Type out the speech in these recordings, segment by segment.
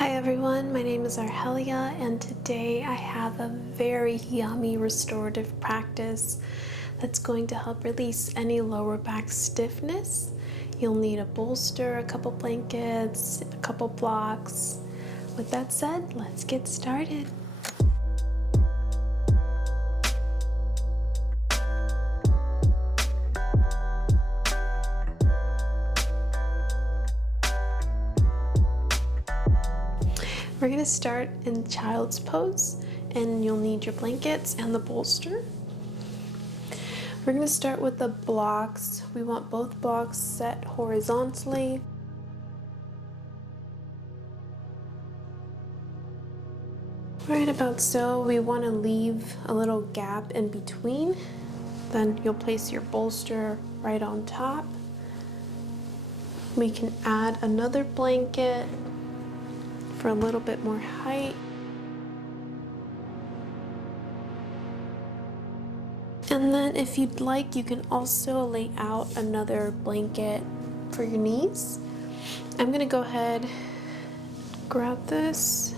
Hi everyone, my name is Arhelia and today I have a very yummy restorative practice that's going to help release any lower back stiffness. You'll need a bolster, a couple blankets, a couple blocks. With that said, let's get started. We're going to start in child's pose, and you'll need your blankets and the bolster. We're going to start with the blocks. We want both blocks set horizontally. Right about so. We want to leave a little gap in between. Then you'll place your bolster right on top. We can add another blanket for a little bit more height. And then if you'd like, you can also lay out another blanket for your knees. I'm gonna go ahead, grab this.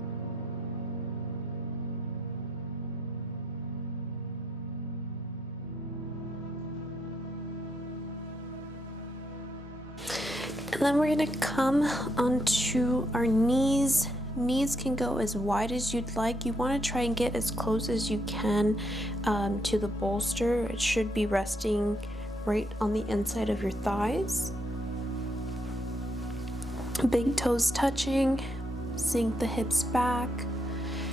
And then we're gonna come onto our knees. Knees can go as wide as you'd like. You want to try and get as close as you can to the bolster. It should be resting right on the inside of your thighs. Big toes touching, sink the hips back.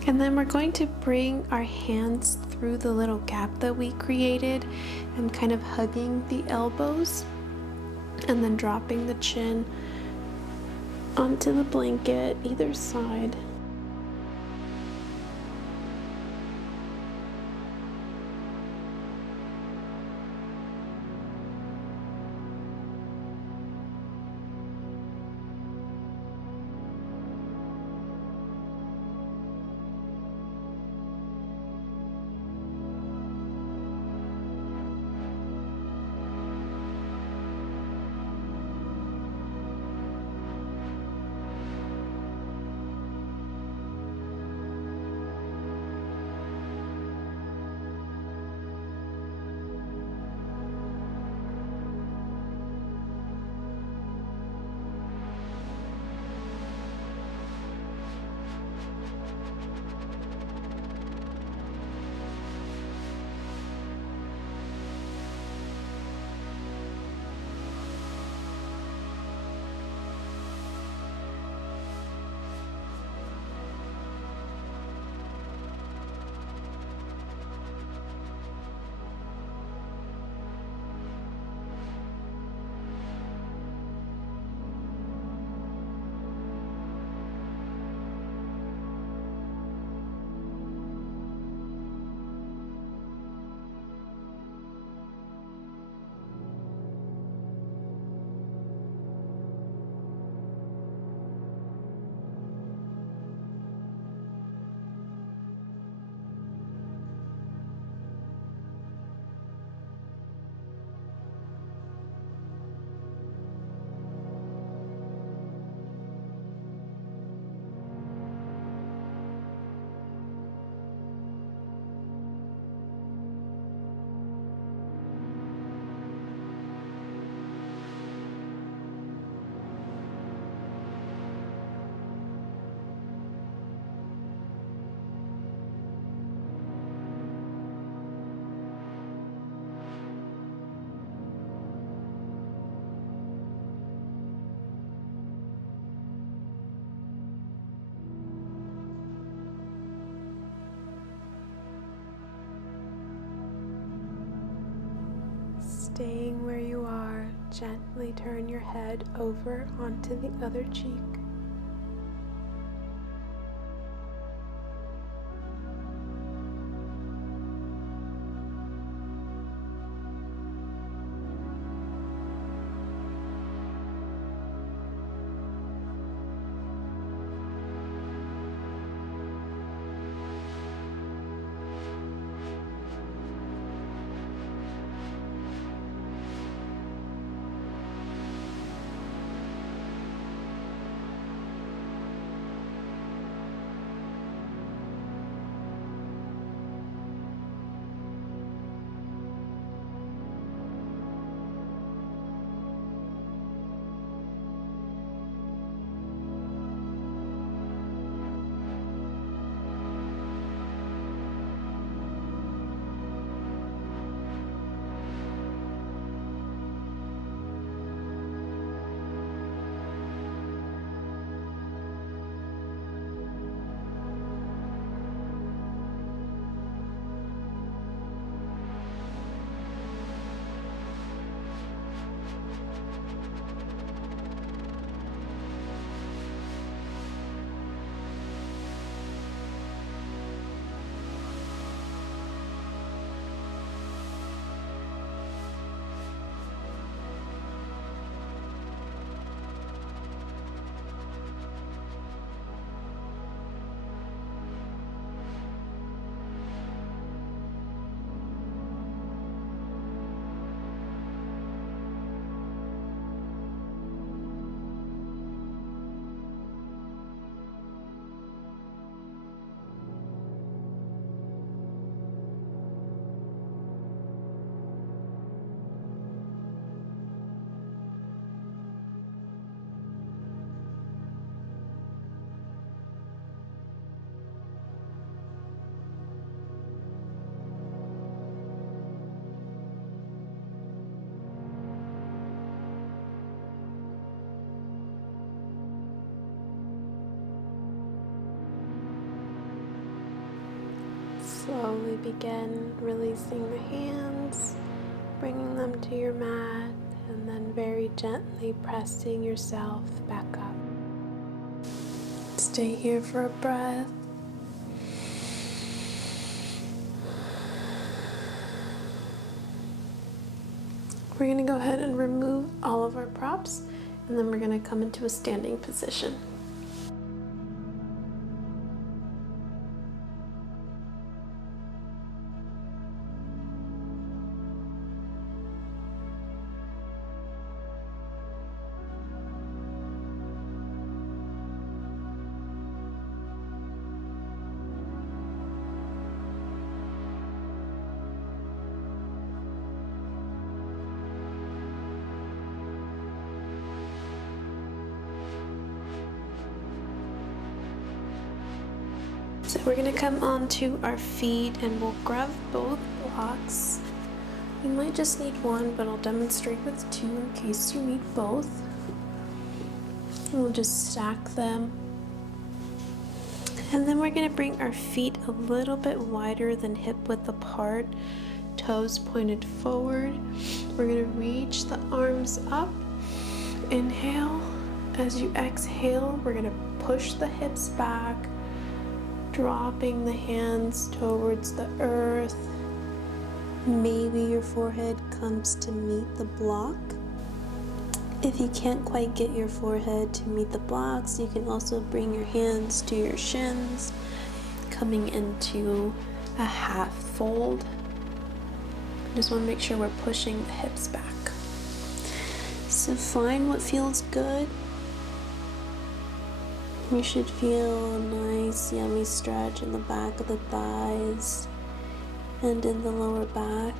And then we're going to bring our hands through the little gap that we created and kind of hugging the elbows and then dropping the chin onto the blanket either side. Staying where you are, gently turn your head over onto the other cheek. slowly begin releasing the hands, bringing them to your mat, and then very gently pressing yourself back up. Stay here for a breath. We're going to go ahead and remove all of our props, and then we're going to come into a standing position. So we're going to come onto our feet and we'll grab both blocks. You might just need one, but I'll demonstrate with two in case you need both. And we'll just stack them. And then we're going to bring our feet a little bit wider than hip width apart, toes pointed forward. We're going to reach the arms up. Inhale. As you exhale, we're going to push the hips back, dropping the hands towards the earth. Maybe your forehead comes to meet the block. If you can't quite get your forehead to meet the blocks, you can also bring your hands to your shins, coming into a half fold. Just want to make sure we're pushing the hips back. So find what feels good. You should feel a nice, yummy stretch in the back of the thighs and in the lower back.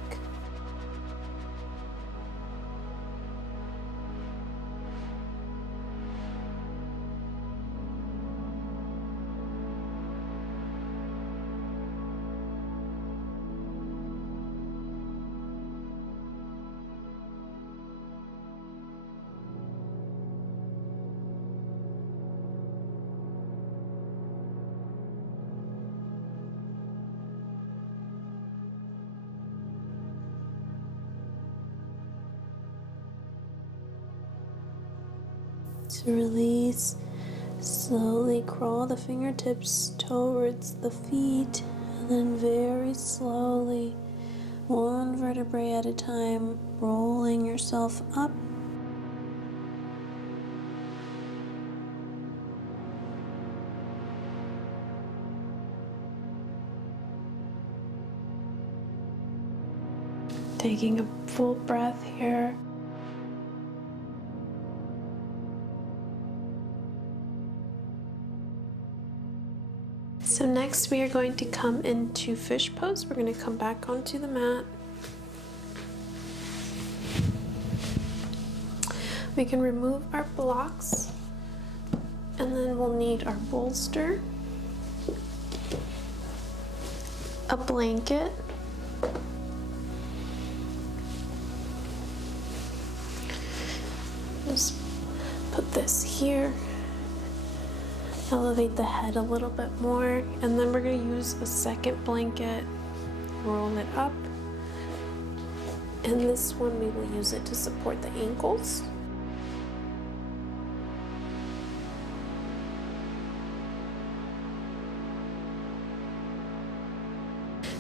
To release, slowly crawl the fingertips towards the feet, and then very slowly, one vertebrae at a time, rolling yourself up. Taking a full breath here. So next we are going to come into fish pose. We're going to come back onto the mat. We can remove our blocks, and then we'll need our bolster, a blanket, just put this here. Elevate the head a little bit more, and then we're going to use a second blanket, roll it up, and this one we will use it to support the ankles.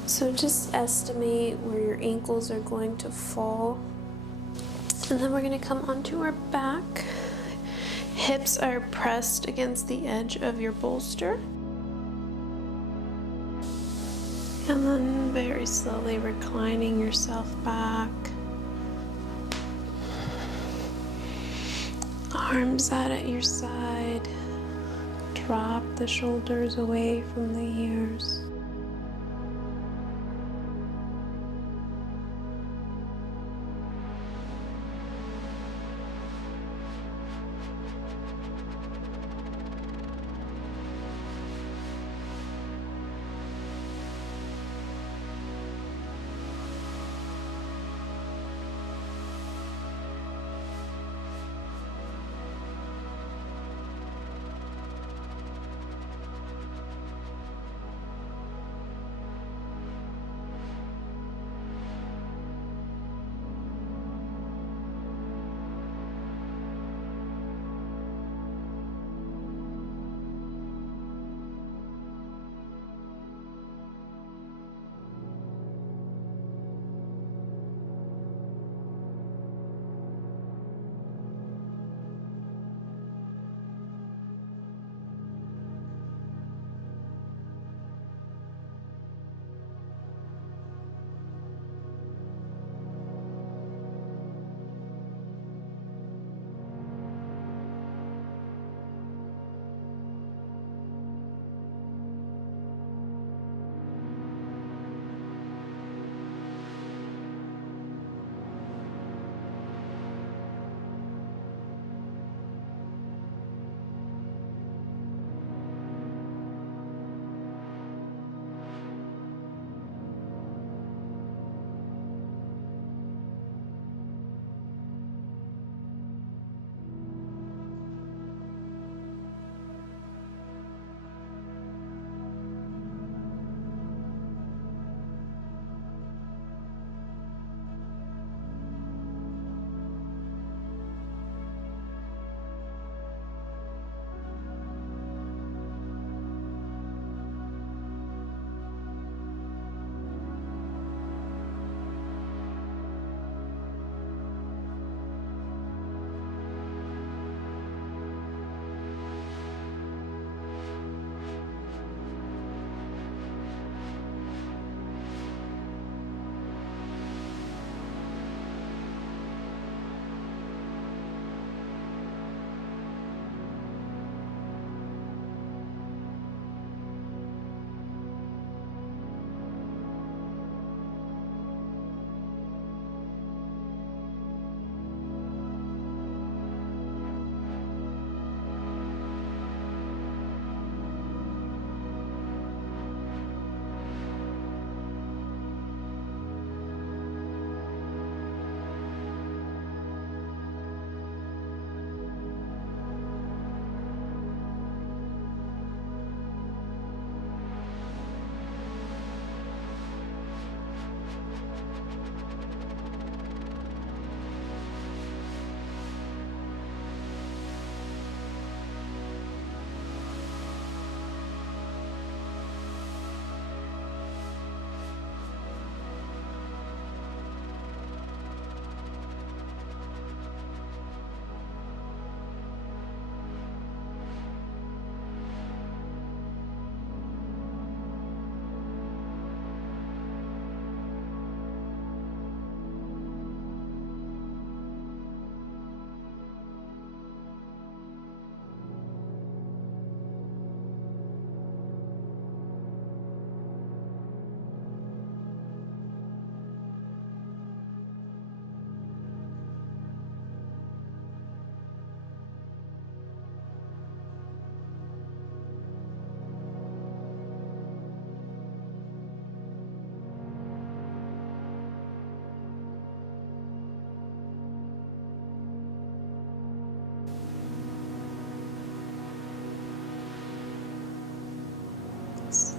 So just estimate where your ankles are going to fall, and then we're going to come onto our back. Hips are pressed against the edge of your bolster. And then very slowly reclining yourself back. Arms out at your side. Drop the shoulders away from the ears.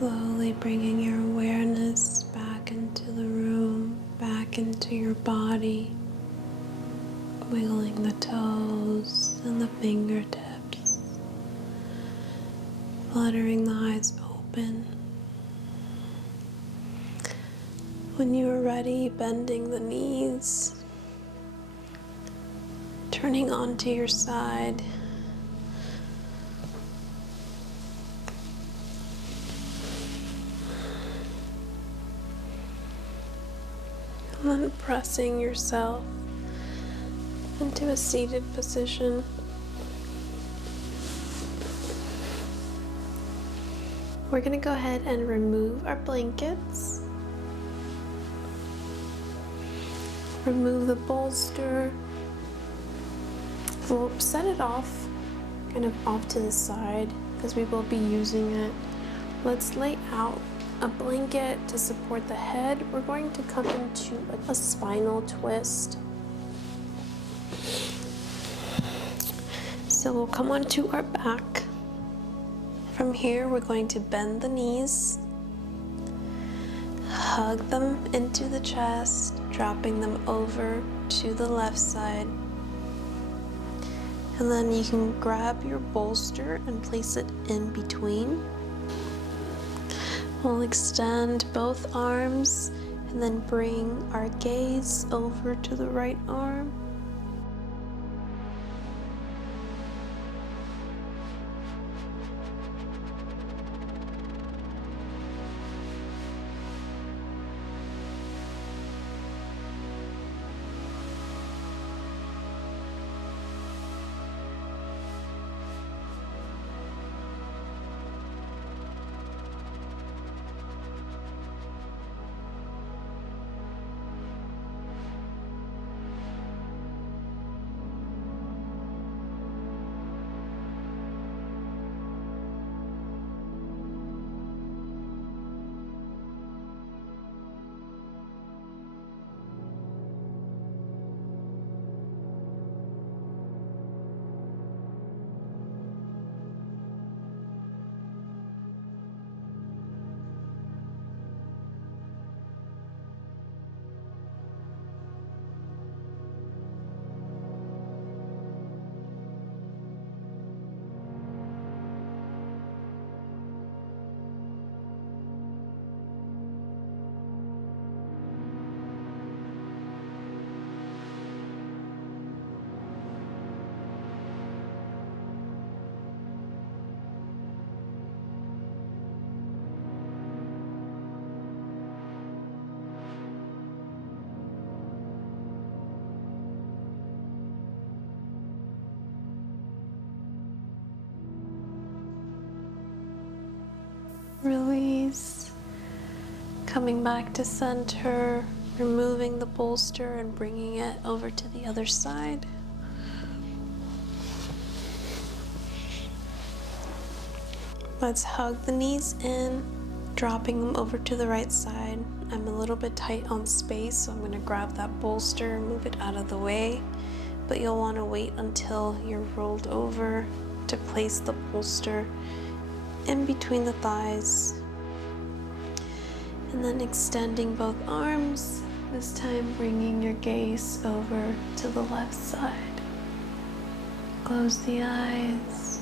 Slowly bringing your awareness back into the room, back into your body, wiggling the toes and the fingertips, fluttering the eyes open. When you are ready, bending the knees, turning onto your side. And then pressing yourself into a seated position. We're going to go ahead and remove our blankets. Remove the bolster. We'll set it off, kind of off to the side because we will be using it. Let's lay out a blanket to support the head. We're going to come into a spinal twist. So we'll come onto our back. From here, we're going to bend the knees, hug them into the chest, dropping them over to the left side. And then you can grab your bolster and place it in between. We'll extend both arms and then bring our gaze over to the right arm. Release, coming back to center, removing the bolster and bringing it over to the other side. Let's hug the knees in, dropping them over to the right side. I'm a little bit tight on space, so I'm going to grab that bolster and move it out of the way. But you'll want to wait until you're rolled over to place the bolster in between the thighs. And then extending both arms, this time bringing your gaze over to the left side. Close the eyes.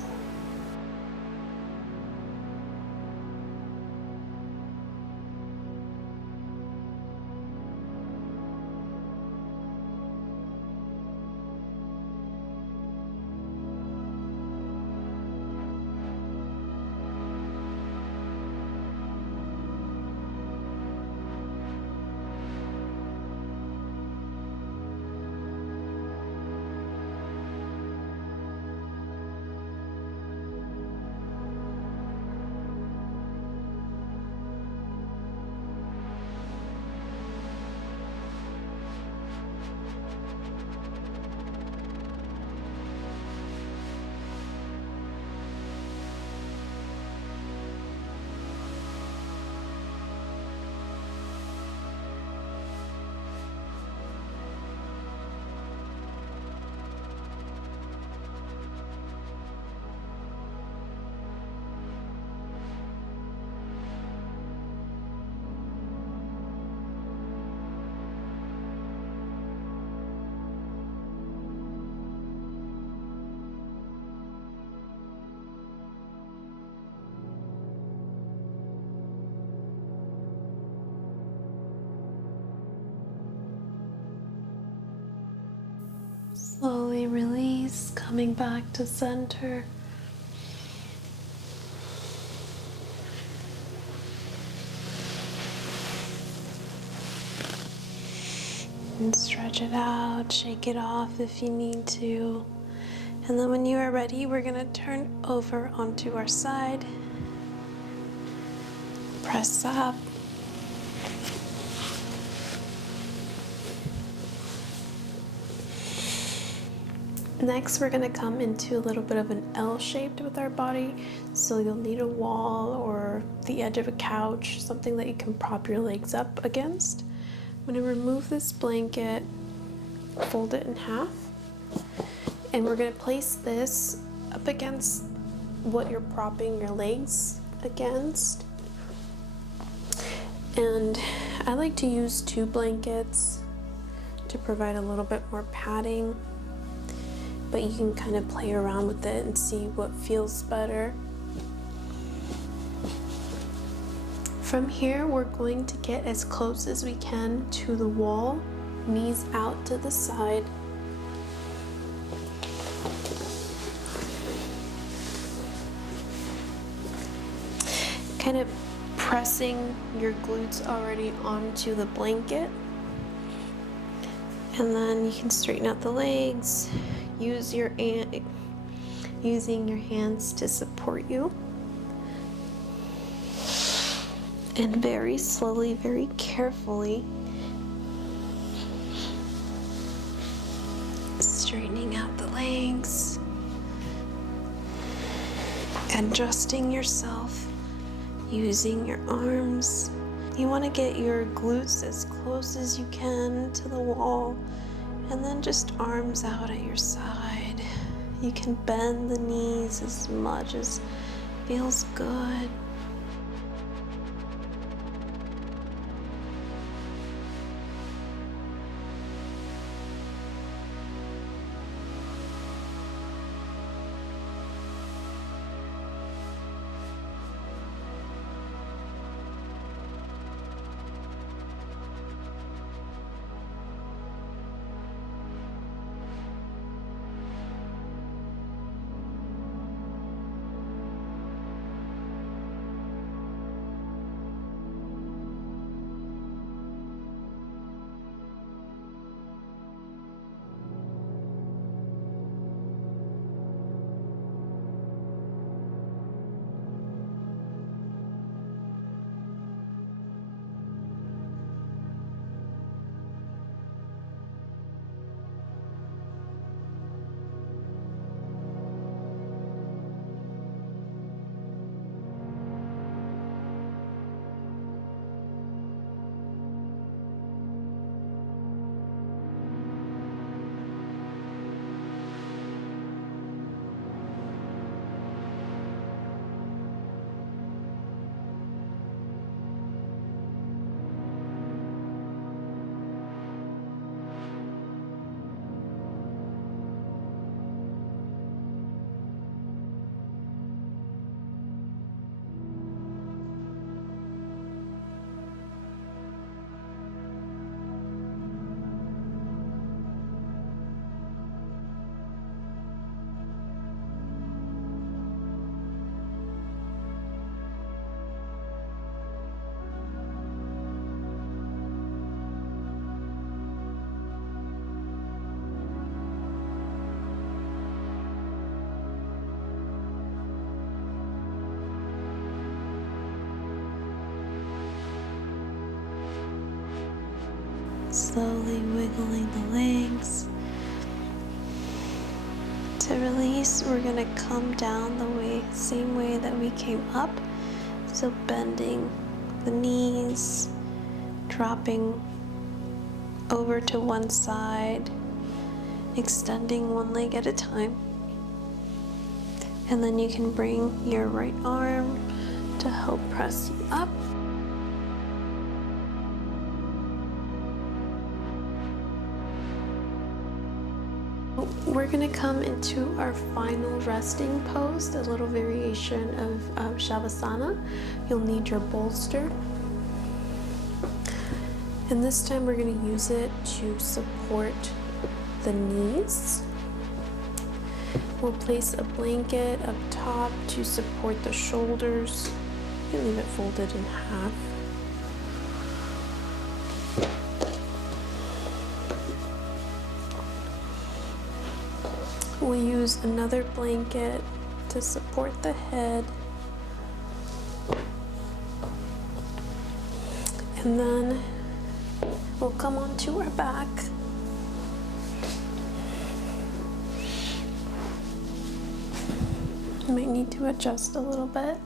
coming back to center. And stretch it out, shake it off if you need to. And then when you are ready, we're gonna turn over onto our side. Press up. Next, we're gonna come into a little bit of an L shaped with our body. So you'll need a wall or the edge of a couch, something that you can prop your legs up against. I'm gonna remove this blanket, fold it in half, and we're gonna place this up against what you're propping your legs against. And I like to use 2 blankets to provide a little bit more padding, but you can kind of play around with it and see what feels better. From here, we're going to get as close as we can to the wall, knees out to the side. Kind of pressing your glutes already onto the blanket. And then you can straighten out the legs, using your hands to support you. And very slowly, very carefully, straightening out the legs, adjusting yourself, using your arms. You want to get your glutes as close as you can to the wall, and then just arms out at your side. You can bend the knees as much as feels good. Slowly wiggling the legs. To release, we're going to come down the same way that we came up. So bending the knees, dropping over to one side, extending one leg at a time. And then you can bring your right arm to help press you up. We're going to come into our final resting pose, a little variation of Shavasana. You'll need your bolster. And this time we're going to use it to support the knees. We'll place a blanket up top to support the shoulders. You can leave it folded in half. We'll use another blanket to support the head. And then we'll come onto our back. You might need to adjust a little bit.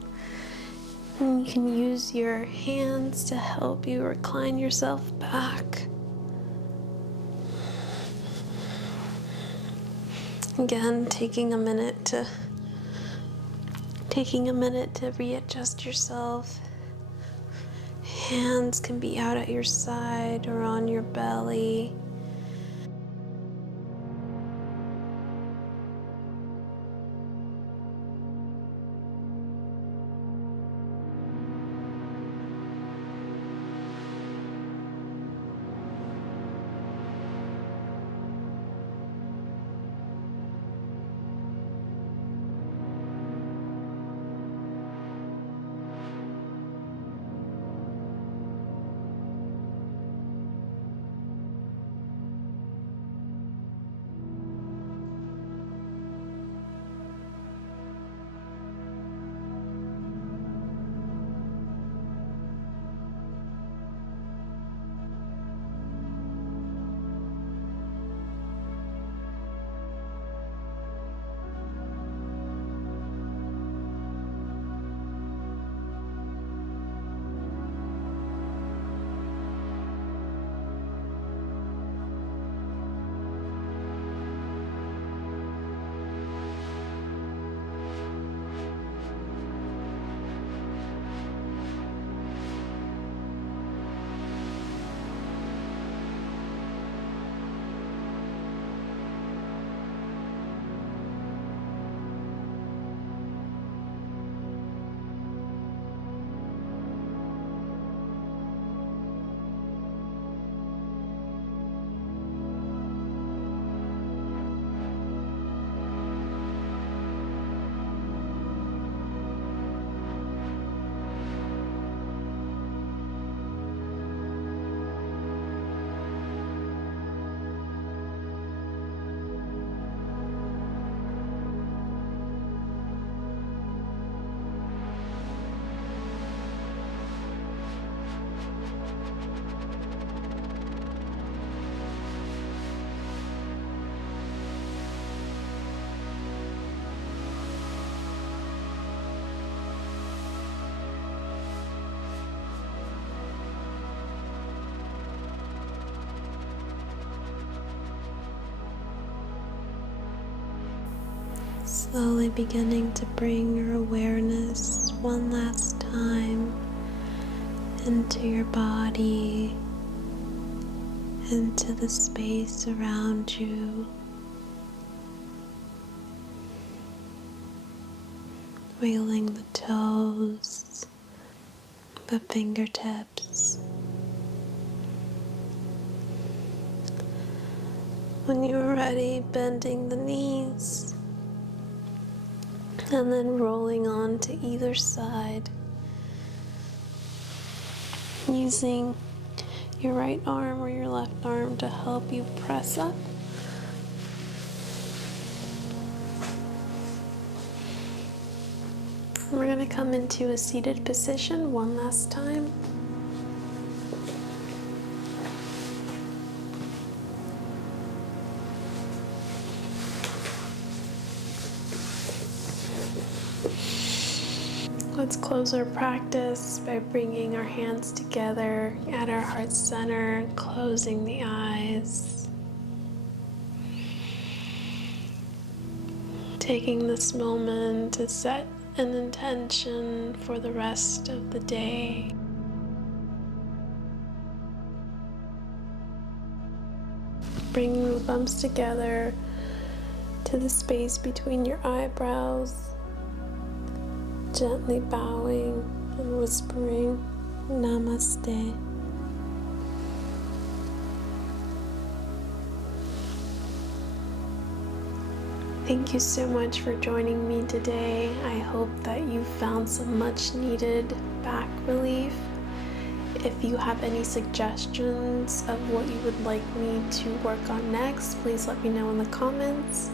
And you can use your hands to help you recline yourself back. Again, taking a minute to readjust yourself. Hands can be out at your side or on your belly. Slowly beginning to bring your awareness one last time into your body, into the space around you. Wiggling the toes, the fingertips. When you're ready, bending the knees. And then rolling on to either side, using your right arm or your left arm to help you press up. We're going to come into a seated position one last time. Let's close our practice by bringing our hands together at our heart center, closing the eyes. Taking this moment to set an intention for the rest of the day. Bringing the thumbs together to the space between your eyebrows. Gently bowing and whispering, Namaste. Thank you so much for joining me today. I hope that you found some much needed back relief. If you have any suggestions of what you would like me to work on next, please let me know in the comments.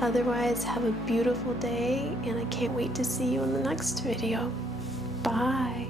Otherwise, have a beautiful day, and I can't wait to see you in the next video. Bye!